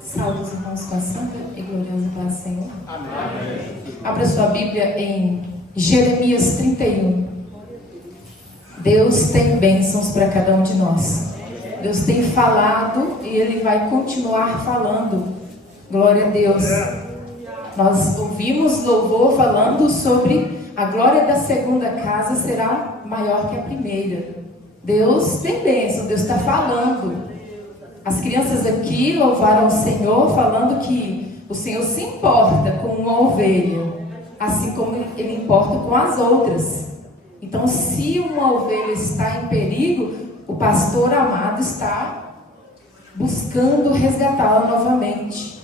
Saúde os irmãos com a santa e gloriosa paz do Senhor. Amém. Abra sua Bíblia em Jeremias 31. Deus tem bênçãos para cada um de nós. Deus tem falado e Ele vai continuar falando. Glória a Deus. Nós ouvimos louvor falando sobre a glória da segunda casa será maior que a primeira. Deus tem bênção, Deus está falando. As crianças aqui louvaram o Senhor, falando que o Senhor se importa com uma ovelha, assim como Ele importa com as outras. Então, se uma ovelha está em perigo, o pastor amado está buscando resgatá-la novamente.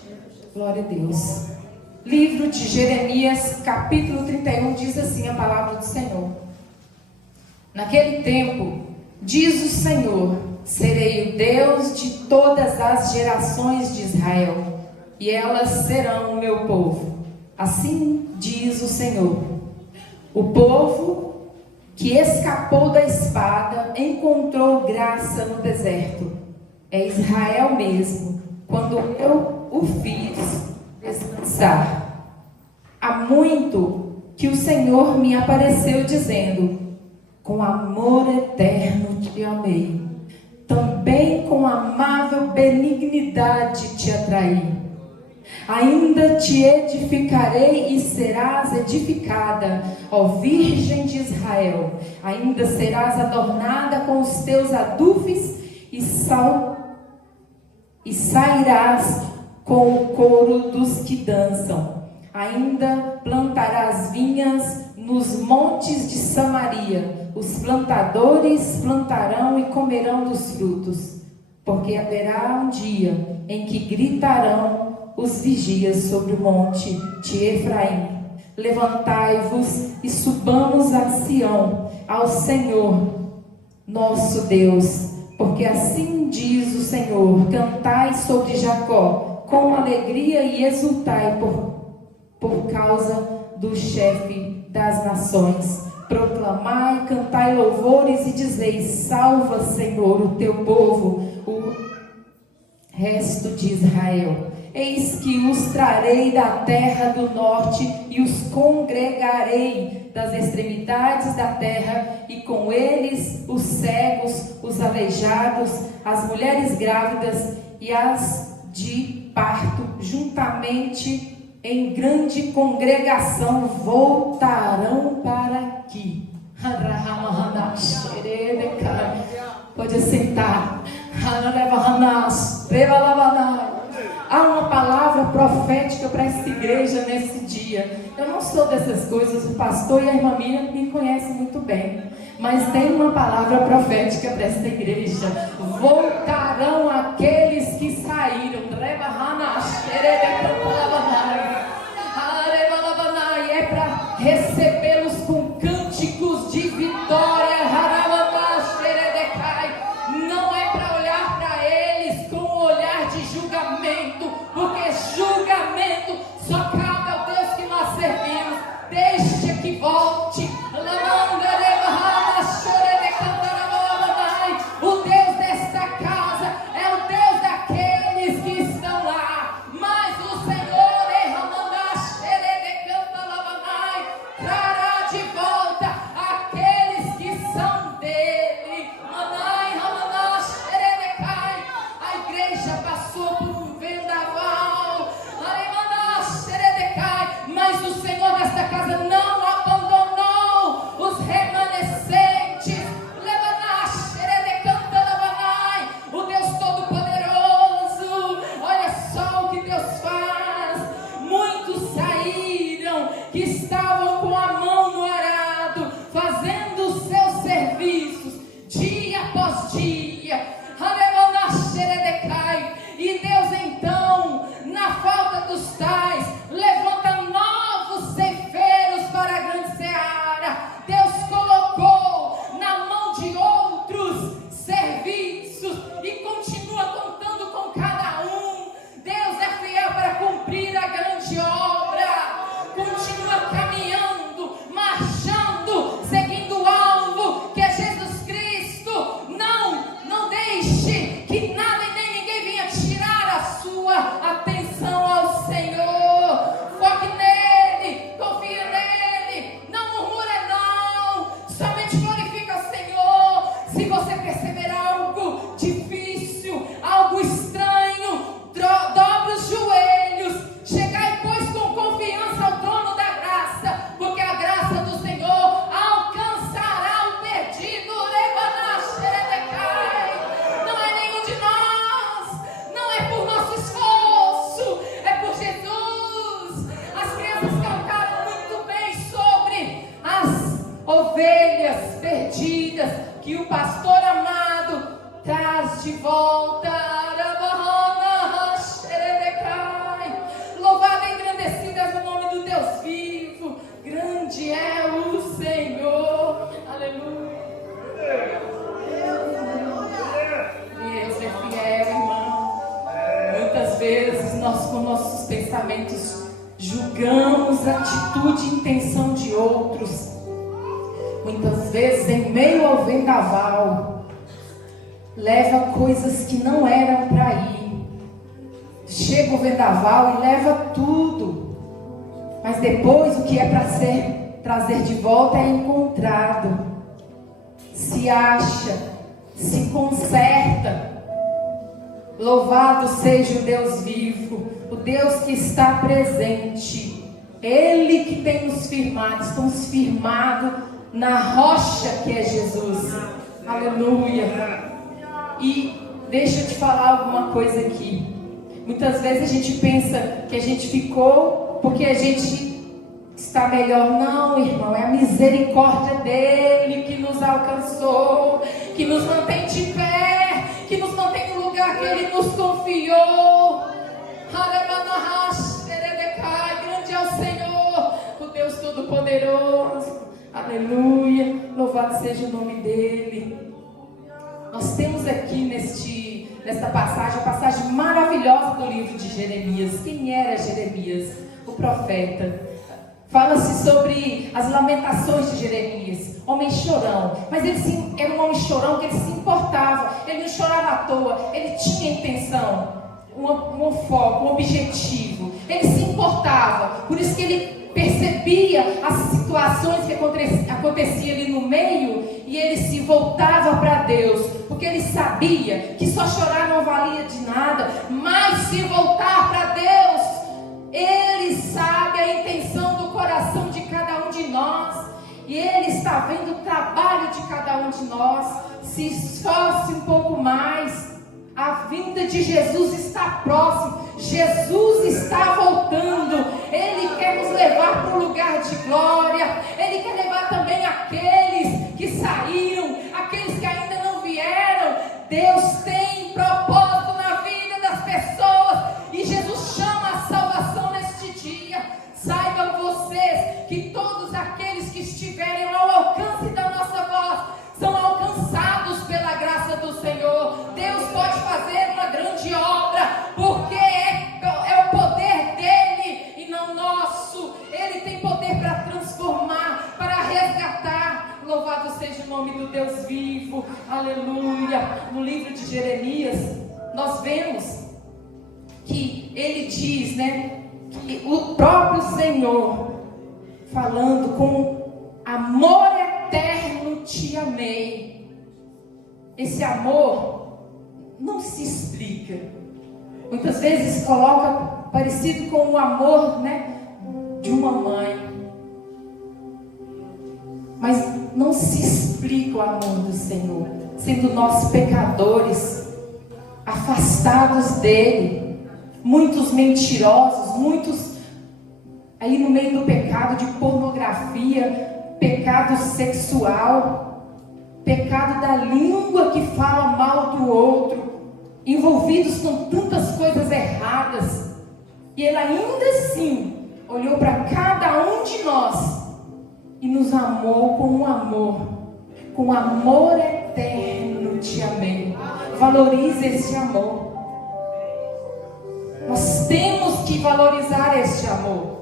Glória a Deus. Livro de Jeremias, capítulo 31, diz assim a palavra do Senhor. Naquele tempo, diz o Senhor, serei o Deus de todas as gerações de Israel, e elas serão o meu povo. Assim diz o Senhor. O povo que escapou da espada encontrou graça no deserto. É Israel mesmo, quando eu o fiz descansar. Há muito que o Senhor me apareceu dizendo: com amor eterno te amei, também com amável benignidade te atraí. Ainda te edificarei e serás edificada, ó Virgem de Israel. Ainda serás adornada com os teus adufes e sairás com o coro dos que dançam. Ainda plantarás vinhas nos montes de Samaria. Os plantadores plantarão e comerão dos frutos, porque haverá um dia em que gritarão os vigias sobre o monte de Efraim: levantai-vos e subamos a Sião, ao Senhor nosso Deus, porque assim diz o Senhor: cantai sobre Jacó com alegria e exultai por causa do chefe das nações. Proclamai, cantai louvores e dizei: salva, Senhor, o teu povo, o resto de Israel. Eis que os trarei da terra do norte e os congregarei das extremidades da terra, e com eles os cegos, os aleijados, as mulheres grávidas e as de parto, juntamente em grande congregação voltarão para aqui. Pode assentar. Há uma palavra profética para essa igreja nesse dia. Eu não sou dessas coisas, o pastor e a irmã Miriam me conhecem muito bem, mas tem uma palavra profética para essa igreja. Voltarão aqueles que saíram. E é para recebê-los com cânticos de vitória. Não é para olhar para eles com um olhar de julgamento, porque julgamento só cabe ao Deus que nós servimos. Deixa que volte. O Deus desta casa é o Deus daqueles que estão lá, mas os que o pastor amado traz de volta. Louvado e engrandecido é o nome do Deus vivo. Grande é o Senhor. Aleluia. Deus é fiel, irmão. Muitas vezes nós, com nossos pensamentos, julgamos a atitude e intenção de outros. Muitas vezes, em meio ao vendaval, leva coisas que não eram para ir. Chega o vendaval e leva tudo. Mas depois o que é para trazer de volta é encontrado. Se acha, se conserta. Louvado seja o Deus vivo, o Deus que está presente. Ele que tem nos firmado, estamos firmados na rocha que é Jesus. Aleluia. E deixa eu te falar alguma coisa aqui. Muitas vezes a gente pensa que a gente ficou porque a gente está melhor. Não, irmão, é a misericórdia dele que nos alcançou, que nos mantém de pé, que nos mantém no lugar que ele nos confiou. Grande é o Senhor, o Deus Todo-Poderoso. Aleluia, louvado seja o nome dele. Nós temos aqui nesta passagem, a passagem maravilhosa do livro de Jeremias. Quem era Jeremias? O profeta. Fala-se sobre as lamentações de Jeremias, homem chorão. Mas ele era um homem chorão que ele se importava. Ele não chorava à toa, ele tinha intenção, um foco, um objetivo. Ele se importava, por isso que ele percebia as situações que aconteciam ali no meio e ele se voltava para Deus, porque ele sabia que só chorar não valia de nada, mas se voltar para Deus, ele sabe a intenção do coração de cada um de nós, e ele está vendo o trabalho de cada um de nós. Se esforce um pouco mais. A vinda de Jesus está próximo. Jesus está voltando. Ele quer nos levar para um lugar de glória. Ele quer levar também aqueles que saíram, aqueles que ainda não vieram. Deus tem propósito na vida das pessoas, e Jesus chama a salvação neste dia. Saibam vocês que todos aqueles que estiverem ao alcance da nossa voz são alcançados pela graça do Senhor. Deus pode fazer uma grande obra, porque é o poder dele e não nosso. Ele tem poder para transformar, para resgatar. Louvado seja o nome do Deus vivo. Aleluia. No livro de Jeremias, nós vemos que ele diz, que o próprio Senhor, falando com amor eterno te amei. Esse amor não se explica. Muitas vezes coloca parecido com o amor, de uma mãe. Mas não se explica o amor do Senhor, sendo nós pecadores, afastados dele, muitos mentirosos, muitos aí no meio do pecado de pornografia, pecado sexual, pecado da língua que fala mal do outro, envolvidos com tantas coisas erradas. E ele ainda assim olhou para cada um de nós e nos amou com amor eterno te amei. Valorize esse amor. Nós temos que valorizar esse amor.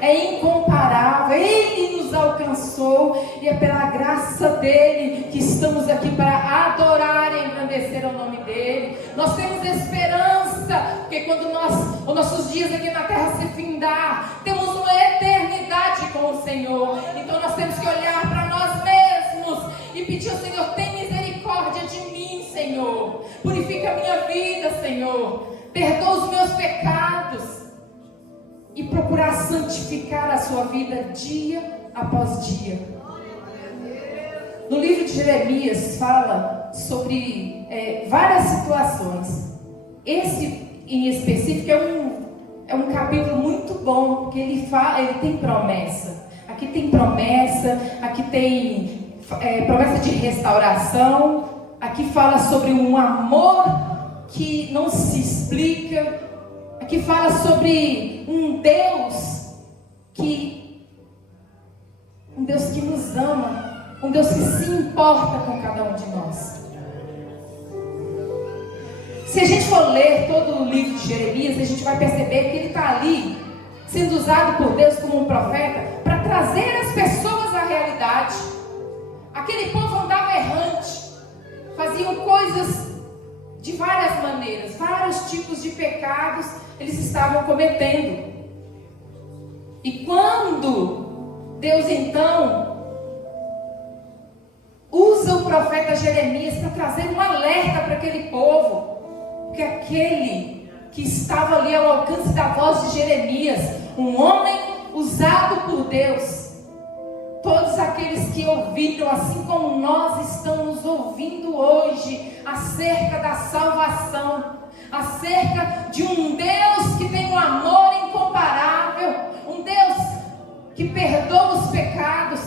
É incomparável. Ele nos alcançou e é pela graça dele que estamos aqui para adorar e engrandecer o nome dele. Nós temos esperança, porque quando os nossos dias aqui na terra se findar, temos uma eternidade com o Senhor. Então nós temos que olhar para nós mesmos e pedir ao Senhor: tem misericórdia de mim, Senhor. Purifica a minha vida, Senhor. Perdoa os meus pecados. E procurar santificar a sua vida dia após dia. No livro de Jeremias fala sobre várias situações. Esse em específico é um capítulo muito bom, porque ele tem promessa. Aqui tem promessa, aqui tem promessa de restauração. Aqui fala sobre um amor que não se explica. Aqui fala sobre um Deus que nos ama, um Deus que se importa com cada um de nós. Se a gente for ler todo o livro de Jeremias, a gente vai perceber que ele está ali, sendo usado por Deus como um profeta, para trazer as pessoas à realidade. Aquele povo andava errante, faziam coisas de várias maneiras, vários tipos de pecados eles estavam cometendo. E quando Deus então usa o profeta Jeremias para trazer um alerta para aquele povo, porque aquele que estava ali ao alcance da voz de Jeremias, um homem usado por Deus, todos aqueles que ouviram, assim como nós estamos ouvindo hoje, acerca da salvação, acerca de um Deus que tem um amor incomparável, um Deus que perdoa os pecados,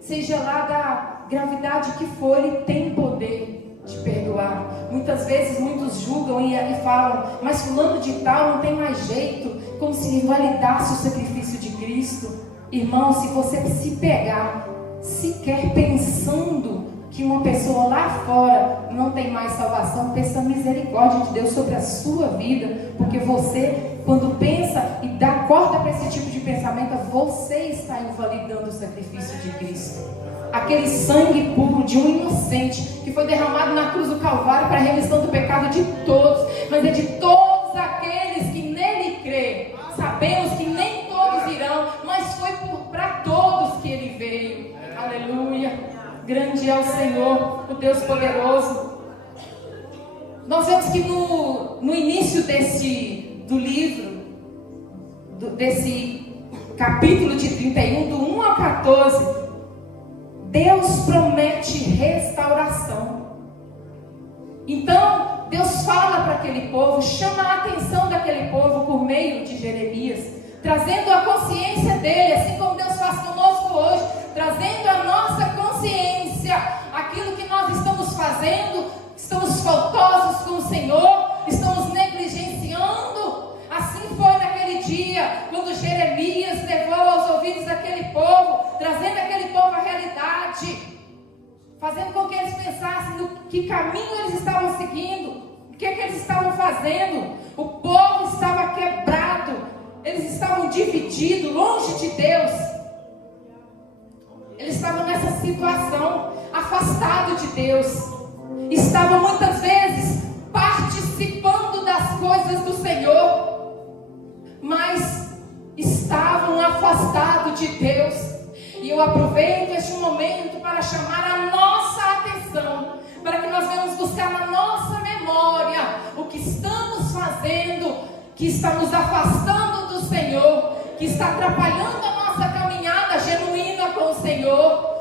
seja lá da gravidade que for, Ele tem poder de perdoar. Muitas vezes muitos julgam e falam, mas fulano de tal não tem mais jeito, como se invalidasse o sacrifício de Cristo. Irmão, se você se pegar sequer pensando que uma pessoa lá fora não tem mais salvação, peça a misericórdia de Deus sobre a sua vida, porque você, quando pensa e dá corda para esse tipo de pensamento, você está invalidando o sacrifício de Cristo. Aquele sangue puro de um inocente que foi derramado na cruz do Calvário para a remissão do pecado de todos, mas é de todos aqueles que nele crê. Sabemos que nem todos irão, mas foi para todos que ele veio. Aleluia. Grande é o Senhor, o Deus poderoso. Nós vemos que no início do livro, desse capítulo de 31, do 1 ao 14, Deus promete restauração. Então, Deus fala para aquele povo, chama a atenção daquele povo por meio de Jeremias, trazendo a consciência dele, assim como Deus faz conosco hoje, trazendo a nossa consciência, aquilo que nós estamos fazendo, estamos faltosos com o Senhor, estamos negligenciando. Assim foi naquele dia, quando Jeremias levou aos ouvidos daquele povo, trazendo aquele povo à realidade, fazendo com que eles pensassem no que caminho eles estavam seguindo, o que eles estavam fazendo. O povo estava quebrado, eles estavam divididos, longe de Deus. Eles estavam nessa situação, afastados de Deus. Estavam muitas vezes participando das coisas do Senhor, mas estavam afastados de Deus. E eu aproveito este momento para chamar a nossa atenção, para que nós venhamos buscar na nossa memória o que estamos fazendo, que está nos afastando do Senhor, que está atrapalhando a nossa caminhada genuína com o Senhor.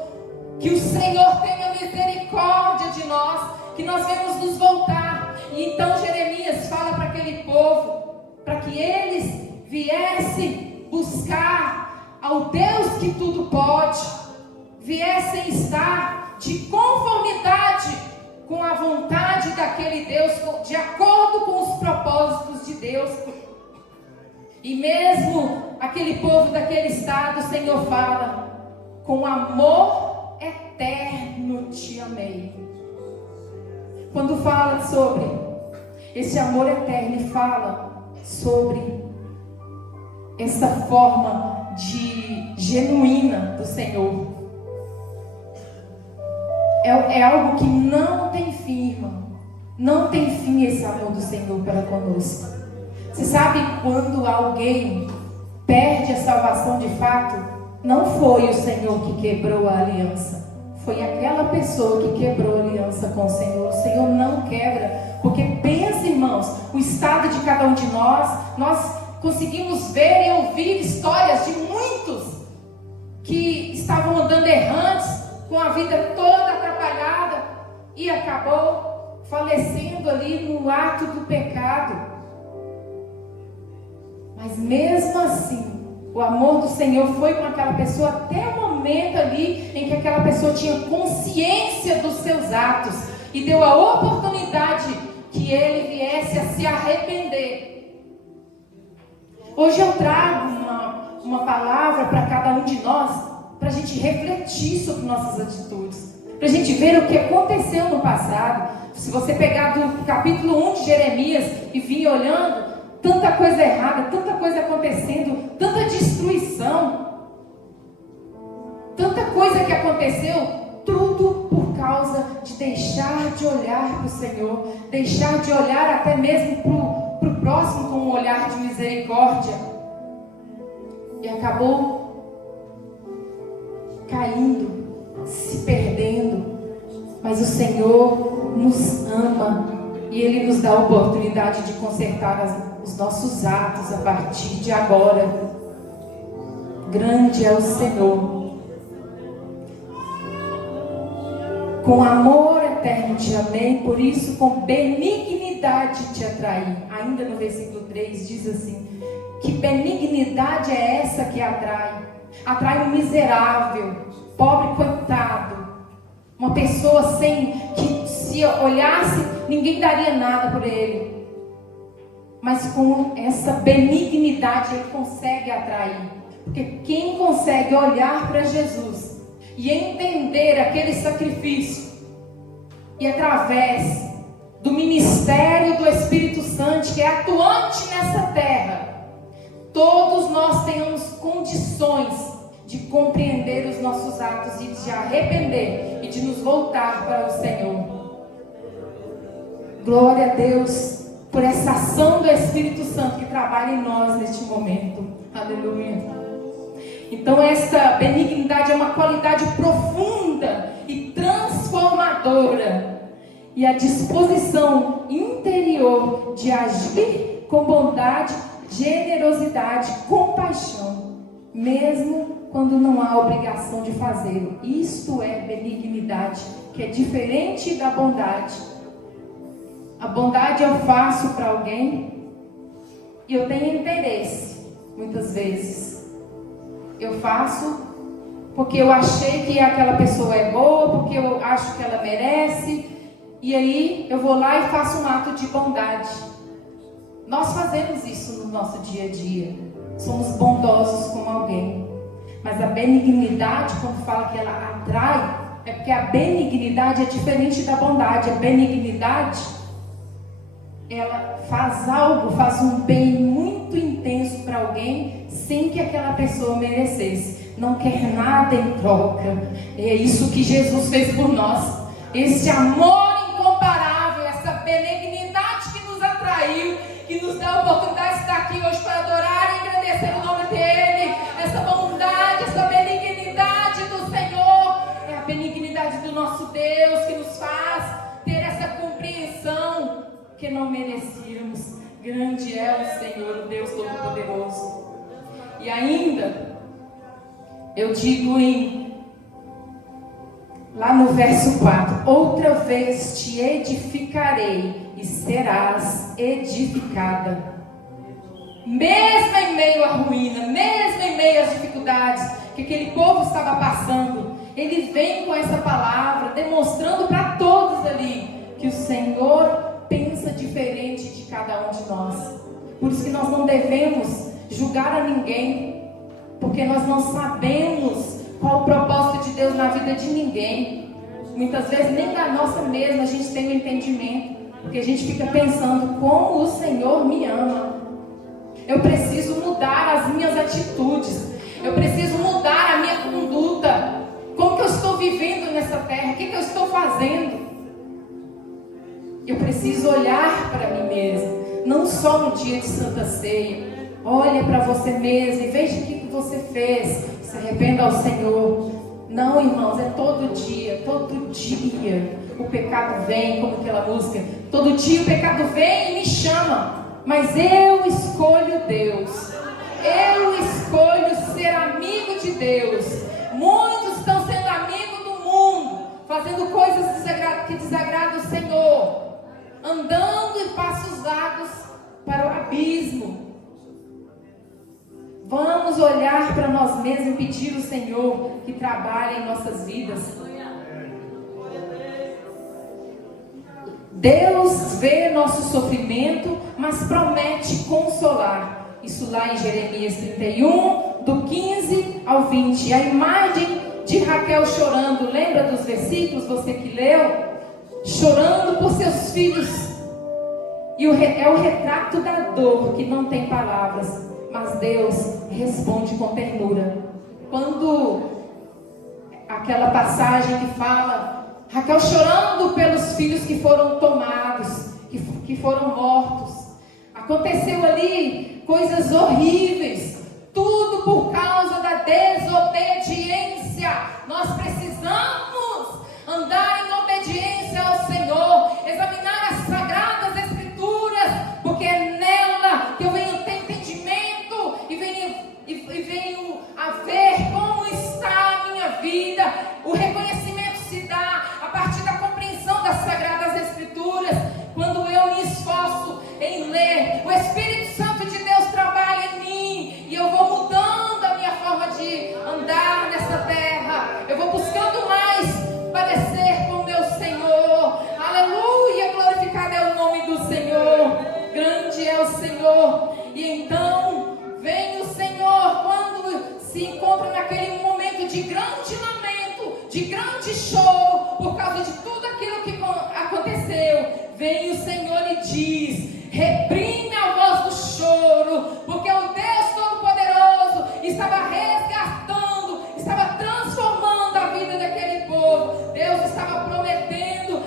Que o Senhor tenha misericórdia de nós, que nós venhamos nos voltar. E então Jeremias fala para aquele povo, para que eles viessem buscar ao Deus que tudo pode, viessem estar de conformidade com a vontade daquele Deus, de acordo com os propósitos de Deus. E mesmo aquele povo daquele estado, o Senhor fala, com amor eterno te amei. Quando fala sobre esse amor eterno, ele fala sobre essa forma genuína do Senhor. É algo que não tem fim, irmão. Não tem fim esse amor do Senhor para conosco. Você sabe quando alguém perde a salvação de fato? Não foi o Senhor que quebrou a aliança. Foi aquela pessoa que quebrou a aliança com o Senhor. O Senhor não quebra. Porque pensa, irmãos, o estado de cada um de nós conseguimos ver e ouvir histórias de muitos que estavam andando errantes, com a vida toda atrapalhada, e acabou falecendo ali no ato do pecado. Mas mesmo assim, O amor do Senhor foi com aquela pessoa até o momento ali em que aquela pessoa tinha consciência dos seus atos e deu a oportunidade que ele viesse a se arrepender. Hoje eu trago uma palavra para cada um de nós, para a gente refletir sobre nossas atitudes, para a gente ver o que aconteceu no passado. Se você pegar do capítulo 1 de Jeremias e vir olhando, tanta coisa errada, tanta coisa acontecendo, tanta destruição, tanta coisa que aconteceu, tudo por causa de deixar de olhar para o Senhor, deixar de olhar até mesmo para o próximo com um olhar de misericórdia, e acabou caindo, se perdendo. Mas o Senhor nos ama e Ele nos dá a oportunidade de consertar os nossos atos a partir de agora. Grande é o Senhor. Com amor eterno te amei, por isso com benignidade te atraí. Ainda no versículo 3 diz assim: que benignidade é essa que atrai? Atrai um miserável, pobre coitado, uma pessoa que se olhasse, ninguém daria nada por ele. Mas com essa benignidade ele consegue atrair. Porque quem consegue olhar para Jesus e entender aquele sacrifício, e através do ministério do Espírito Santo que é atuante nessa terra, todos nós tenhamos condições de compreender os nossos atos e de arrepender e de nos voltar para o Senhor. Glória a Deus por essa ação do Espírito Santo que trabalha em nós neste momento. Aleluia. Então esta benignidade é uma qualidade profunda e transformadora, e a disposição interior de agir com bondade, generosidade, compaixão, mesmo quando não há obrigação de fazê-lo. Isto é benignidade, que é diferente da bondade. A bondade eu faço para alguém e eu tenho interesse, muitas vezes. Eu faço porque eu achei que aquela pessoa é boa, porque eu acho que ela merece, e aí eu vou lá e faço um ato de bondade. Nós fazemos isso no nosso dia a dia. Somos bondosos com alguém. Mas a benignidade, quando fala que ela atrai, é porque a benignidade é diferente da bondade. A benignidade, ela faz algo, faz um bem muito intenso para alguém, sem que aquela pessoa merecesse. Não quer nada em troca. É isso que Jesus fez por nós. Esse amor incomparável, essa benignidade que nos atraiu, que nos dá a oportunidade de estar aqui hoje para adorar e engrandecer o nome dEle. Essa bondade, essa benignidade do Senhor, é a benignidade do nosso Deus que nos faz ter essa compreensão que não merecíamos. Grande é o Senhor, o Deus Todo-Poderoso. E ainda, eu digo lá no verso 4: outra vez te edificarei e serás edificada. Mesmo em meio à ruína, mesmo em meio às dificuldades que aquele povo estava passando, ele vem com essa palavra, demonstrando para todos ali que o Senhor pensa diferente de cada um de nós. Por isso que nós não devemos julgar a ninguém, porque nós não sabemos qual o propósito de Deus na vida de ninguém. Muitas vezes nem da nossa mesma a gente tem um entendimento, porque a gente fica pensando como o Senhor me ama. Eu preciso mudar as minhas atitudes, eu preciso mudar a minha conduta. Como que eu estou vivendo nessa terra? O que eu estou fazendo? Eu preciso olhar para mim mesmo, não só no dia de Santa Ceia. Olha para você mesmo e veja o que você fez. Se arrependa ao Senhor. Não, irmãos, é todo dia o pecado vem, como aquela música. Todo dia o pecado vem e me chama, mas eu escolho Deus. Eu escolho ser amigo de Deus. Muitos estão sendo amigos do mundo, fazendo coisas que desagradam o Senhor, andando em passos largos para o abismo. Vamos Vamos olhar para nós mesmos e pedir ao Senhor que trabalhe em nossas vidas. Deus vê nosso sofrimento, mas promete consolar. Isso lá em Jeremias 31, do 15 ao 20. A imagem de Raquel chorando, lembra dos versículos, você que leu? Chorando por seus filhos. E é o retrato da dor que não tem palavras, mas Deus responde com ternura. Quando aquela passagem que fala Raquel chorando pelos filhos que foram tomados, que foram mortos, aconteceu ali coisas horríveis, tudo por causa da desobediência. Nós precisamos andar em obediência ao Senhor, examinar as sagradas escrituras, porque é nela que eu venho ter entendimento e venho a ver como está a minha vida. O reconhecimento se dá a partir da compreensão das sagradas escrituras. Quando eu me esforço em ler, o Espírito Santo de Deus trabalha em mim e eu vou mudando a minha forma de andar nessa terra. Eu vou buscando mais parecer com o meu Senhor. Aleluia, glorificado é o nome do Senhor. Grande é o Senhor. E então vem o Senhor quando se encontra naquele momento de grande lamento, de grande choro, por causa de tudo aquilo que aconteceu. Vem o Senhor e diz: reprime a voz do choro, porque o Deus Todo-Poderoso estava resgatando, estava transformando a vida daquele povo. Deus estava prometendo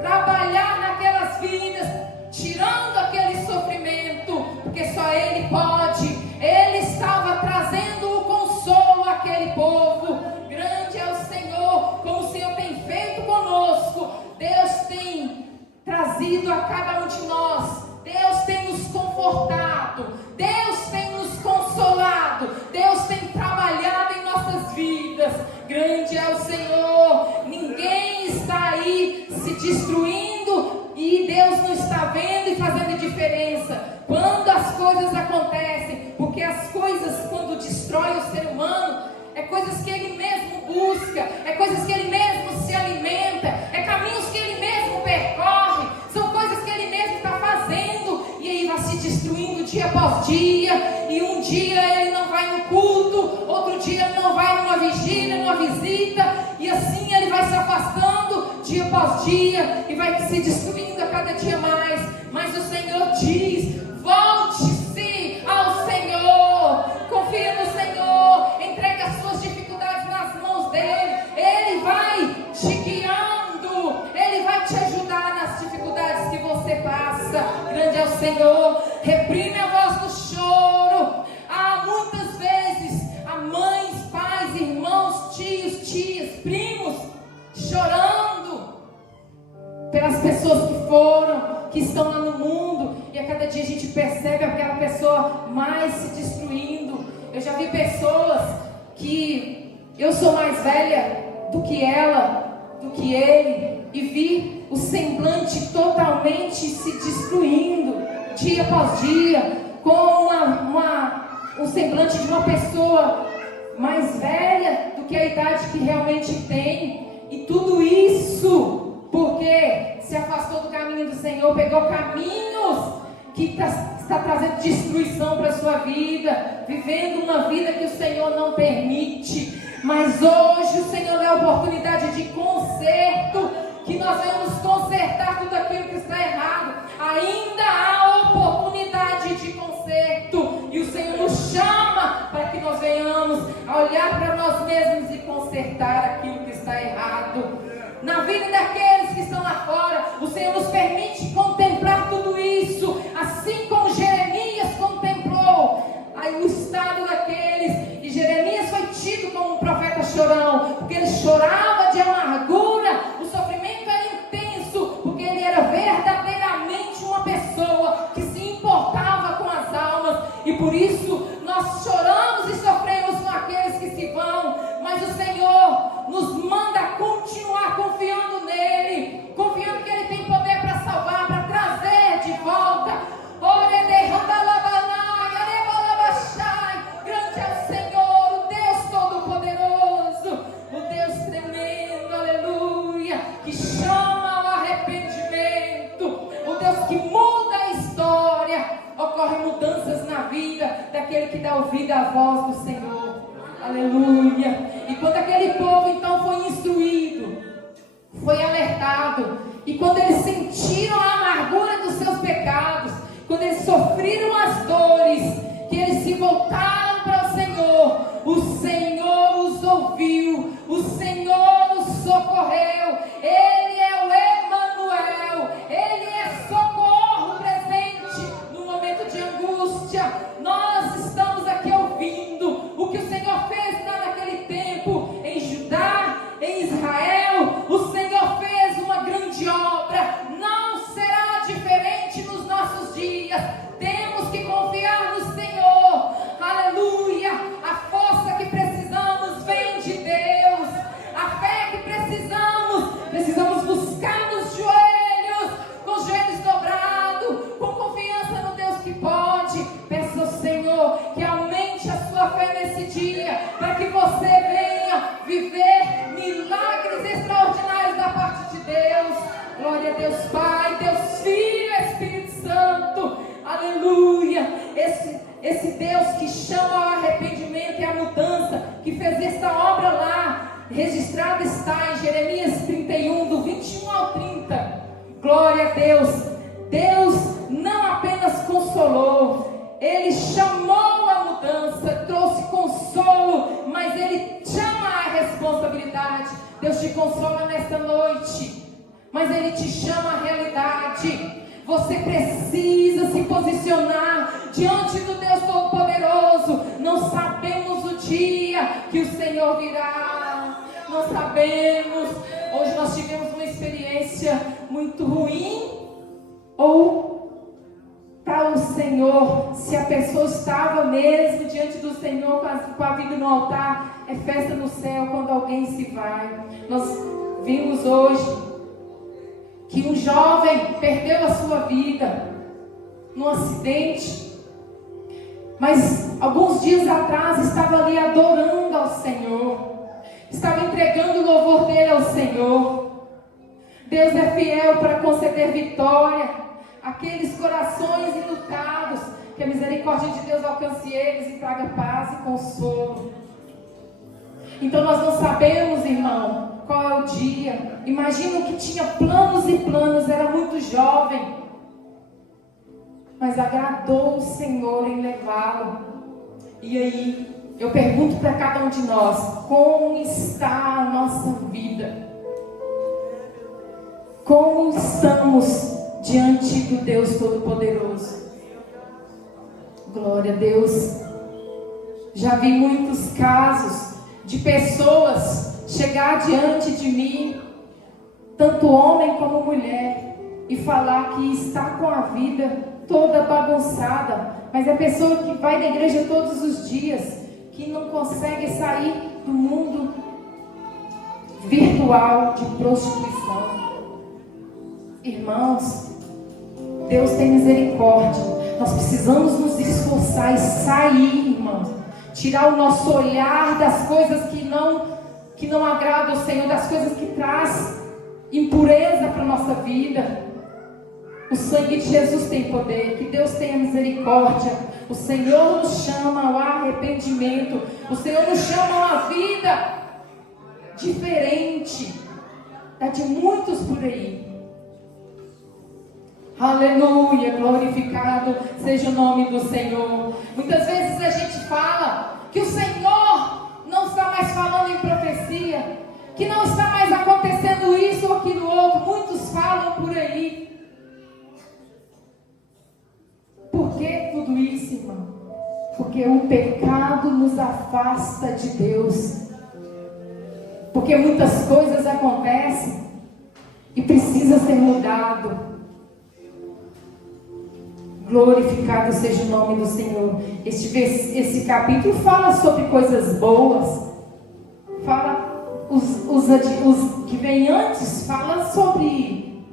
trabalhar naquelas vidas, tirando aquele sofrimento, porque só Ele pode. Ele estava trazendo o consolo àquele povo. Grande é o Senhor, como o Senhor tem feito conosco. Deus tem trazido a cada um de nós. Deus tem nos confortado. Deus tem nos consolado. Deus tem trabalhado em nossas vidas. Grande é o Senhor. Ninguém está aí se destruindo e Deus não está vendo e fazendo diferença. Quando as coisas acontecem, porque as coisas, quando destrói o ser humano, é coisas que ele mesmo busca, é coisas que ele mesmo se alimenta, é caminhos que ele mesmo percorre, são coisas que ele mesmo está fazendo, e aí vai se destruindo dia após dia, e um dia ele não vai no culto, outro dia ele não vai numa vigília, numa visita, e assim ele vai se afastando dia após dia, e vai se destruindo a cada dia mais. Mas o Senhor diz: volte-se ao Senhor, confia no Senhor, entregue as suas dificuldades nas mãos dele. Ele vai te guiando, ele vai te ajudar nas dificuldades que você passa. Grande é o Senhor. Reprime a voz do choro. Há muitas vezes há mães, pais, irmãos, tios, tias, primos chorando pelas pessoas que foram, que estão lá no mundo, e a cada dia a gente percebe aquela pessoa mais se destruindo. Eu já vi pessoas que eu sou mais velha do que ela, do que ele, e vi o semblante totalmente se destruindo, dia após dia, com um semblante de uma pessoa mais velha do que a idade que realmente tem. E tudo isso porque se afastou do caminho do Senhor, pegou caminhos que está trazendo destruição para a sua vida, vivendo uma vida que o Senhor não permite. Mas hoje o Senhor dá a oportunidade de conserto, que nós venhamos consertar tudo aquilo que está errado. Ainda há oportunidade de conserto, e o Senhor nos chama para que nós venhamos a olhar para nós mesmos e consertar aquilo que está errado. Na vida daqueles que estão lá fora, o Senhor nos permite contemplar tudo isso, assim como Jeremias contemplou aí o estado daqueles. E Jeremias foi tido como um profeta chorão, porque ele chorava de amargura, o sofrimento era intenso, porque ele era verdadeiramente uma pessoa que se importava com as almas. E por isso nós choramos e sofremos com aqueles que se vão, mas o Senhor nos manda continuar confiando nele, confiando que ele tem poder para salvar, para trazer de volta. Grande é o ocorrem mudanças na vida daquele que dá ouvido à voz do Senhor. Aleluia. E quando aquele povo então foi instruído, foi alertado, e quando eles sentiram a amargura dos seus pecados, quando eles sofreram as dores, que eles se voltaram para o Senhor os ouviu, o Senhor os socorreu. Ele é o Emanuel, Ele é socorro presente no momento de angústia. Nós estamos aqui ouvindo o que o Senhor fez lá naquele tempo, em Judá, em Israel. O Senhor fez uma grande obra, não será diferente nos nossos dias. Temos que confiar no Senhor, aleluia. A força que precisamos vem de Deus, a fé que precisamos buscar nos joelhos, com os joelhos dobrados, com confiança no Deus que pode. Peça ao Senhor que aumente a sua fé nesse dia, para que você venha viver milagres extraordinários da parte de Deus. Glória a Deus Pai, Deus Filho, Espírito Santo, aleluia. Esse Deus que chama ao arrependimento e à mudança, que fez esta obra lá, registrada está em Jeremias 31, do 21 ao 30. Glória a Deus. Deus não apenas consolou, Ele chamou a mudança, trouxe consolo, mas Ele chama a responsabilidade. Deus te consola nesta noite, mas Ele te chama à realidade. Você precisa se posicionar diante do Deus Todo-Poderoso. Não sabemos o dia que o Senhor virá. Não sabemos. Hoje nós tivemos uma experiência muito ruim. Ou para o Senhor, se a pessoa estava mesmo diante do Senhor com a vida no altar, é festa no céu quando alguém se vai. Nós vimos hoje que um jovem perdeu a sua vida num acidente, mas alguns dias atrás estava ali adorando ao Senhor, estava entregando o louvor dele ao Senhor. Deus é fiel para conceder vitória àqueles corações enlutados, que a misericórdia de Deus alcance eles e traga paz e consolo. Então nós não sabemos, irmão, qual é o dia. Imagino que tinha planos e planos, era muito jovem, mas agradou o Senhor em levá-lo. E aí, eu pergunto para cada um de nós: como está a nossa vida? Como estamos diante do Deus Todo-Poderoso? Glória a Deus. Já vi muitos casos de pessoas chegar diante de mim, tanto homem como mulher, e falar que está com a vida toda bagunçada, mas é pessoa que vai na igreja todos os dias, que não consegue sair do mundo virtual de prostituição. Irmãos, Deus tem misericórdia. Nós precisamos nos esforçar e sair, irmãos, tirar o nosso olhar das coisas que não agradam ao Senhor, das coisas que traz impureza para a nossa vida. O sangue de Jesus tem poder, que Deus tenha misericórdia. O Senhor nos chama ao arrependimento, o Senhor nos chama a uma vida diferente da de muitos por aí. Aleluia, glorificado seja o nome do Senhor. Muitas vezes a gente fala que o Senhor não está mais falando em profecia, que não está mais acontecendo isso ou aquilo outro. Muitos falam por aí. Por que tudo isso, irmão? Porque o pecado nos afasta de Deus. Porque muitas coisas acontecem e precisa ser mudado. Glorificado seja o nome do Senhor. Esse capítulo fala sobre coisas boas. Fala, os que vêm antes, fala sobre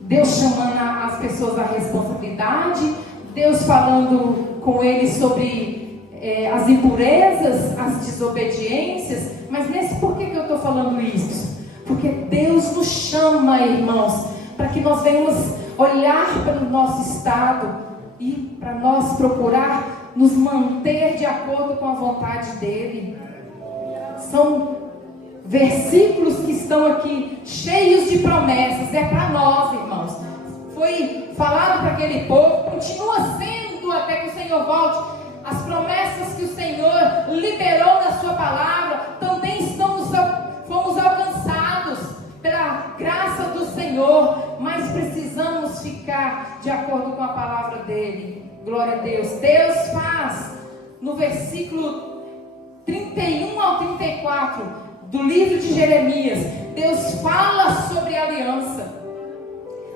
Deus chamando as pessoas à responsabilidade, Deus falando com eles sobre as impurezas, as desobediências. Mas por que eu estou falando isso? Porque Deus nos chama, irmãos, para que nós venhamos olhar para o nosso estado e para nós procurar nos manter de acordo com a vontade dele. São versículos que estão aqui cheios de promessas. É para nós, irmãos. Foi falado para aquele povo, continua sendo até que o Senhor volte. As promessas que o Senhor liberou na sua palavra também fomos alcançados pela graça do Senhor, mas precisamos ficar de acordo com a palavra dele. Glória a Deus. Deus faz no versículo 31 ao 34 do livro de Jeremias, Deus fala sobre aliança.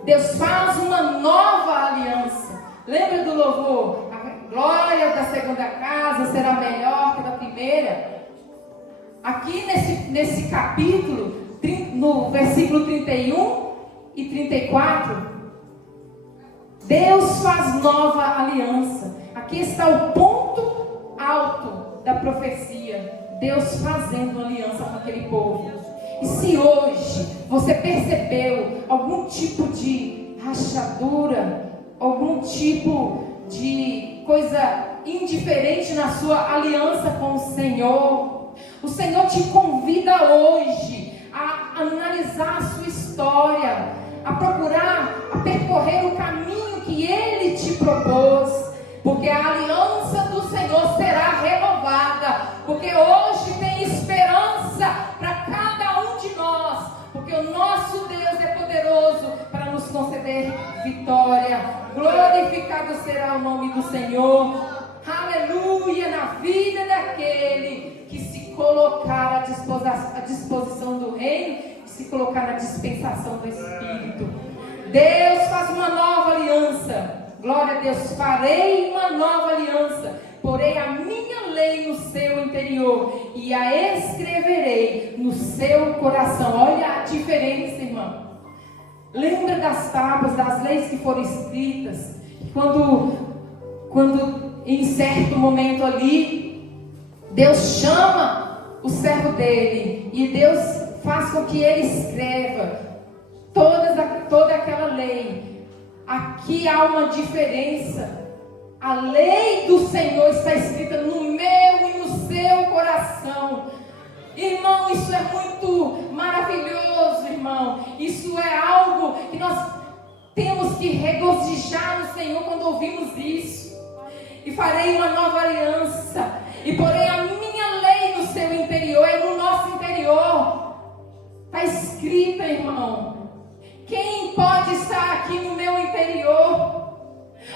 Deus faz uma nova aliança. Lembra do louvor? A glória da segunda casa será melhor que da primeira. Aqui nesse capítulo, no versículo 31 e 34, Deus faz nova aliança. Aqui está o ponto alto da profecia. Deus fazendo aliança com aquele povo. E se hoje você percebeu algum tipo de rachadura, algum tipo de coisa indiferente na sua aliança com o Senhor te convida hoje a analisar a sua história, a procurar, a percorrer o caminho que Ele te propôs, porque a aliança do Senhor será renovada, porque hoje tem esperança para cada um de nós, porque o nosso Deus é poderoso para nos conceder vitória. Glorificado será o nome do Senhor, aleluia, na vida daquele que se colocar à disposição do reino, e se colocar na dispensação do Espírito. Deus faz uma nova aliança. Glória a Deus. Farei uma nova aliança, porei a minha lei no seu interior e a escreverei no seu coração. Olha a diferença, irmão. Lembra das tábuas, das leis que foram escritas, quando em certo momento ali Deus chama o servo dele e Deus faz com que ele escreva toda aquela lei. Aqui há uma diferença. A lei do Senhor está escrita no meu e no seu coração. Irmão, isso é muito maravilhoso, irmão. Isso é algo que nós temos que regozijar no Senhor quando ouvimos isso. E farei uma nova aliança, e porém a minha lei no seu interior, é no nosso interior. Está escrita, irmão. Quem pode estar aqui no meu interior?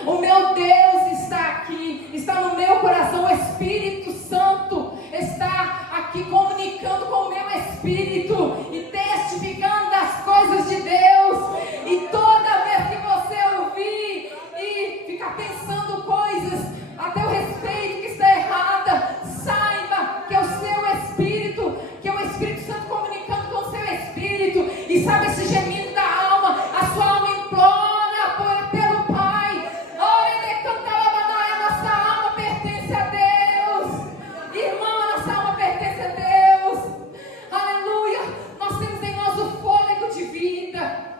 O meu Deus está aqui, está no meu coração. O Espírito Santo está aqui comunicando com o meu espírito e testificando das coisas de Deus. E toda vez que você ouvir e ficar pensando coisas a teu respeito que está errada, saiba que é o seu espírito, que é o Espírito Santo comunicando com o seu espírito. E sabe esse gemido da alma? A sua alma implora pelo Pai. Ora, a nossa alma pertence a Deus. Irmão, a nossa alma pertence a Deus. Aleluia. Nós temos em nós o fôlego de vida.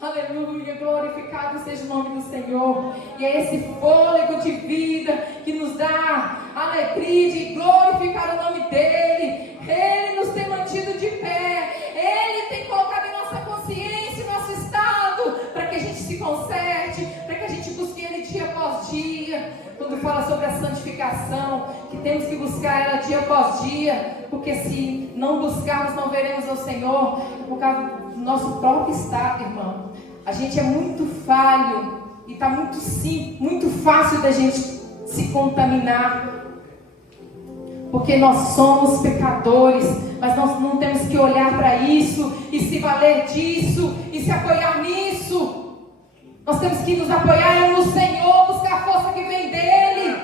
Aleluia, glorificado seja o nome do Senhor. E é esse fôlego de vida que nos dá alegria de glorificar o nome dEle. Ele nos tem mantido de pé. Ele tem colocado em nossa consciência, em nosso estado, para que a gente se conserte, para que a gente busque Ele dia após dia. Quando fala sobre a santificação, que temos que buscar ela dia após dia, porque se não buscarmos, não veremos ao Senhor, por causa do nosso próprio estado, irmão. A gente é muito falho e está muito fácil da gente se contaminar, porque nós somos pecadores, mas nós não temos que olhar para isso e se valer disso e se apoiar nisso. Nós temos que nos apoiar no Senhor, buscar a força que vem dEle.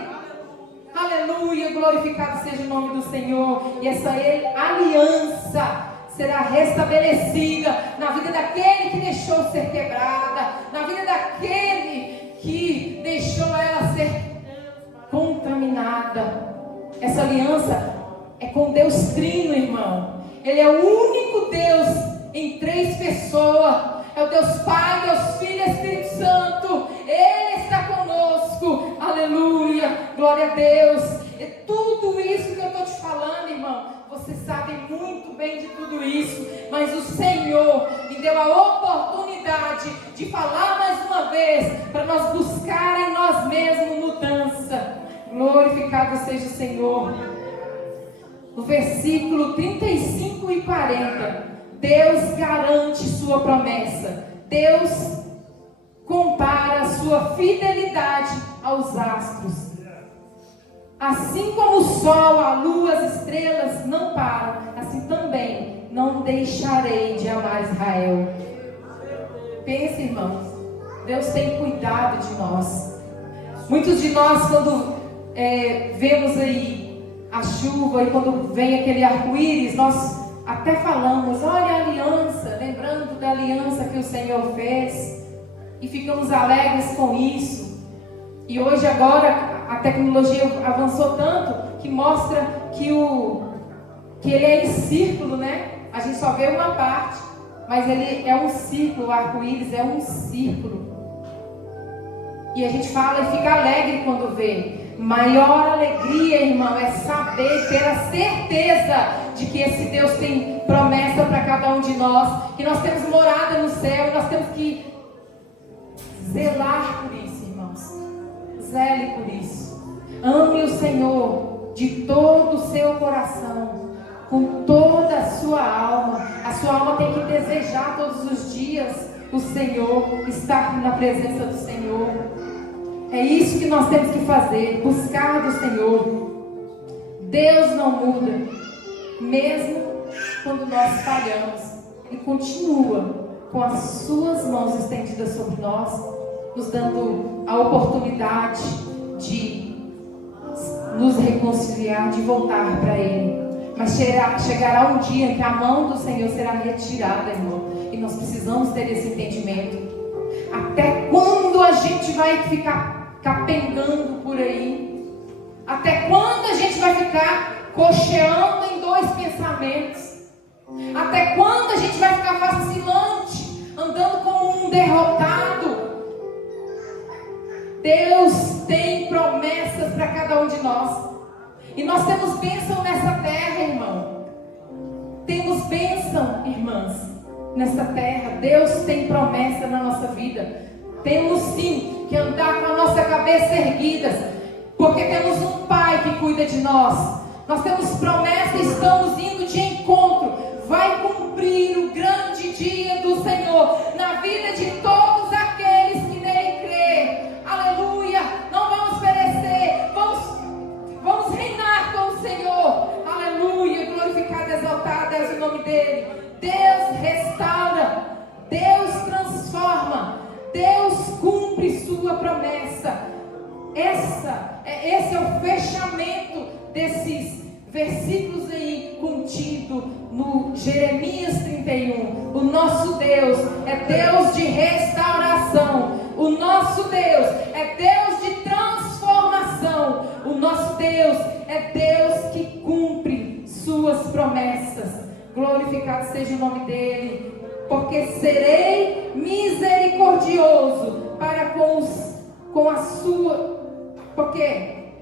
Aleluia, glorificado seja o nome do Senhor. E essa aliança será restabelecida na vida daquele que deixou ser quebrada, na vida daquele que deixou ela ser contaminada. Essa aliança é com Deus Trino, irmão. Ele é o único Deus em 3 pessoas. É o Deus Pai, Deus Filho e Espírito Santo. Ele está conosco. Aleluia, glória a Deus. É tudo isso que eu estou te falando, irmão. Você sabe muito bem de tudo isso, mas o Senhor me deu a oportunidade de falar mais uma vez, para nós buscar em nós mesmos mudança. Glorificado seja o Senhor. No versículo 35 e 40, Deus garante sua promessa. Deus compara a sua fidelidade aos astros. Assim como o sol, a lua, as estrelas não param, assim também não deixarei de amar Israel. Pense, irmãos, Deus tem cuidado de nós. Muitos de nós, quando vemos aí a chuva e quando vem aquele arco-íris, nós até falamos, olha a aliança, lembrando da aliança que o Senhor fez, e ficamos alegres com isso. E hoje agora a tecnologia avançou tanto que mostra que ele é em círculo, né? A gente só vê uma parte, mas ele é um círculo, o arco-íris é um círculo. E a gente fala e fica alegre quando vê. Maior alegria, irmão, é saber, ter a certeza de que esse Deus tem promessa para cada um de nós, que nós temos morada no céu, e nós temos que zelar por isso, irmãos. Zele por isso. Ame o Senhor de todo o seu coração, com toda a sua alma. A sua alma tem que desejar todos os dias o Senhor, estar na presença do Senhor. É isso que nós temos que fazer, buscar do Senhor. Deus não muda, mesmo quando nós falhamos. Ele continua com as suas mãos estendidas sobre nós, nos dando a oportunidade de nos reconciliar, de voltar para Ele. Mas chegará um dia em que a mão do Senhor será retirada, irmão. E nós precisamos ter esse entendimento. Até quando a gente vai ficar capengando por aí? Até quando a gente vai ficar cocheando em dois pensamentos? Até quando a gente vai ficar vacilante, andando como um derrotado? Deus tem promessas para cada um de nós. E nós temos bênção nessa terra, irmão. Temos bênção, irmãs, nessa terra. Deus tem promessa na nossa vida. Temos sim que andar com a nossa cabeça erguida, porque temos um Pai que cuida de nós. Nós temos promessa, estamos indo de encontro. Vai cumprir o grande dia do Senhor na vida de todos aqueles que nele crê. Aleluia! Não vamos perecer, vamos reinar com o Senhor. Aleluia! Glorificado, exaltado é o nome dele. Deus restaura, Deus transforma, Deus cumpre sua promessa. Esse é o fechamento desses versículos aí contido no Jeremias 31. O nosso Deus é Deus de restauração. O nosso Deus é Deus de transformação. O nosso Deus é Deus que cumpre suas promessas. Glorificado seja o nome dele. Porque serei misericordioso para com a sua... Porque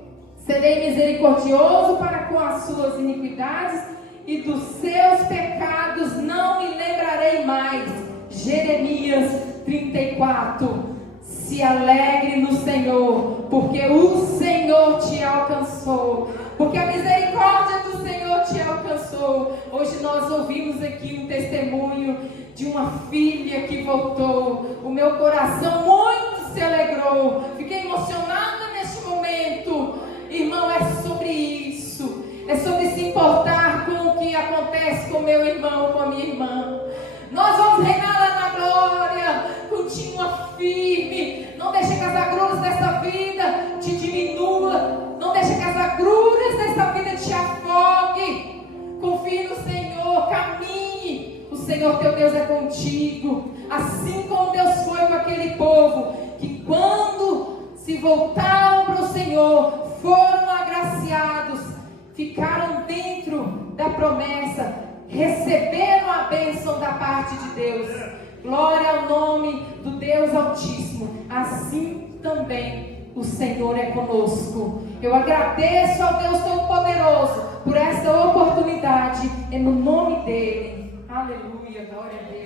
serei misericordioso para com as suas iniquidades e dos seus pecados não me lembrarei mais. Jeremias 34. Se alegre no Senhor, porque o Senhor te alcançou, porque a misericórdia do Senhor te alcançou. Hoje nós ouvimos aqui um testemunho de uma filha que voltou. O meu coração muito se alegrou. Fiquei emocionada neste momento. Irmão, é sobre isso. É sobre se importar com o que acontece com meu irmão, com a minha irmã. Nós vamos reinar lá na glória. Continua firme. Não deixe que as agruras dessa vida te diminua. Não deixe que as agruras dessa vida te afogue. Confie no Senhor. Caminhe. O Senhor teu Deus é contigo. Assim como Deus foi com aquele povo, que quando se voltaram para o Senhor, foram agraciados, ficaram dentro da promessa, receberam a bênção da parte de Deus. Glória ao nome do Deus Altíssimo. Assim também o Senhor é conosco. Eu agradeço ao Deus Todo-Poderoso por esta oportunidade, e no nome dele. Aleluia, glória a Deus.